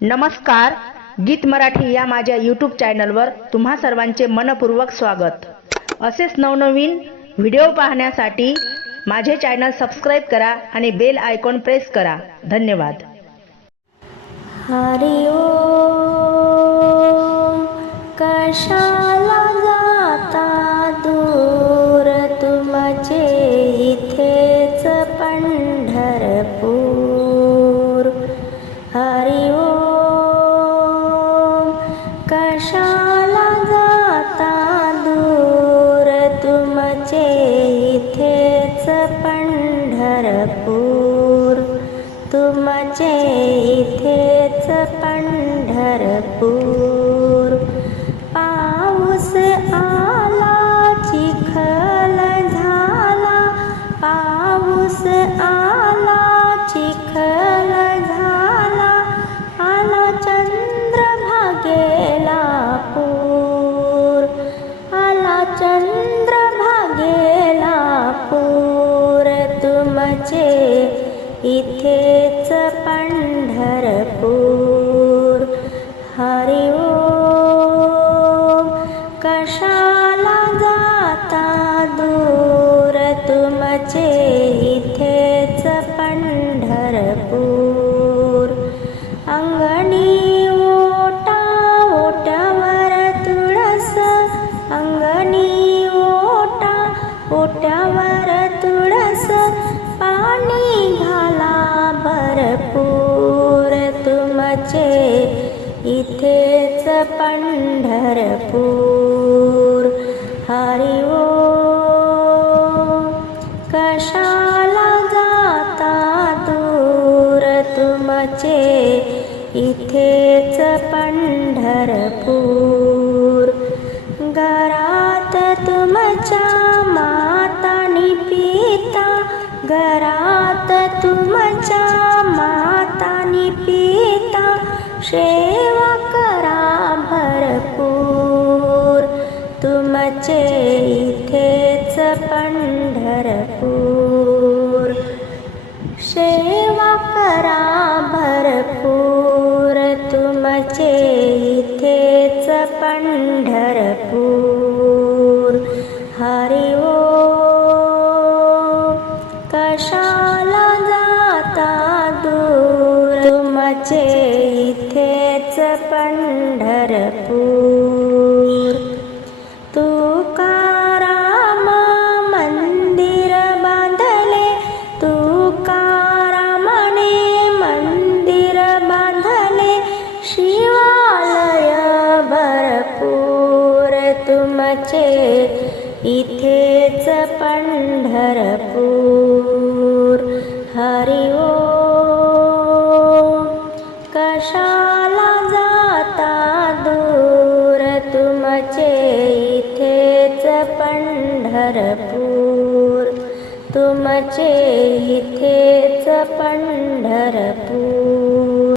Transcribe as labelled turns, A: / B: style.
A: नमस्कार गीत मराठी या माझ्या यूट्यूब चॅनलवर तुम्हा सर्वांचे मनपूर्वक स्वागत. असेच नवनवीन व्हिडिओ पाहण्यासाठी माझे चॅनल सबस्क्राईब करा आणि बेल आयकॉन प्रेस करा. धन्यवाद.
B: हरि ओ कशाला जाता दूर? तुमचे इथेच पंढरपूर. कशाला जाता दूर? तुमचे इथेच पंढरपूर. तुमचे इथेच पंढरपूर. इथेच पंढरपूर. हरि कशाला जाता दूर? तुमचे इथेच पंढरपूर. अंगणी ओटा ओट्यावर तुळस. अंगणी ओटा ओट्यावर तुळस. पाणी घाला भरपूर तुमचे. इथेच पंढरपूर. हरि कशाला जाता दूर तुमचे? इथेच पंढरपूर. सेवा करा भरपूर. तुमचे इथेच पंढरपूर. सेवा करा भरपूर. तुमचे इथेच पंढरपूर. तुकाराम मंदिर बांधले तुकारामने मंदिर बांधले शिवालय भरपूर तुमचे. इथेच पंढरपूर तुमचे इथेच पंढरपूर. तुमचे इथेच पंढरपूर.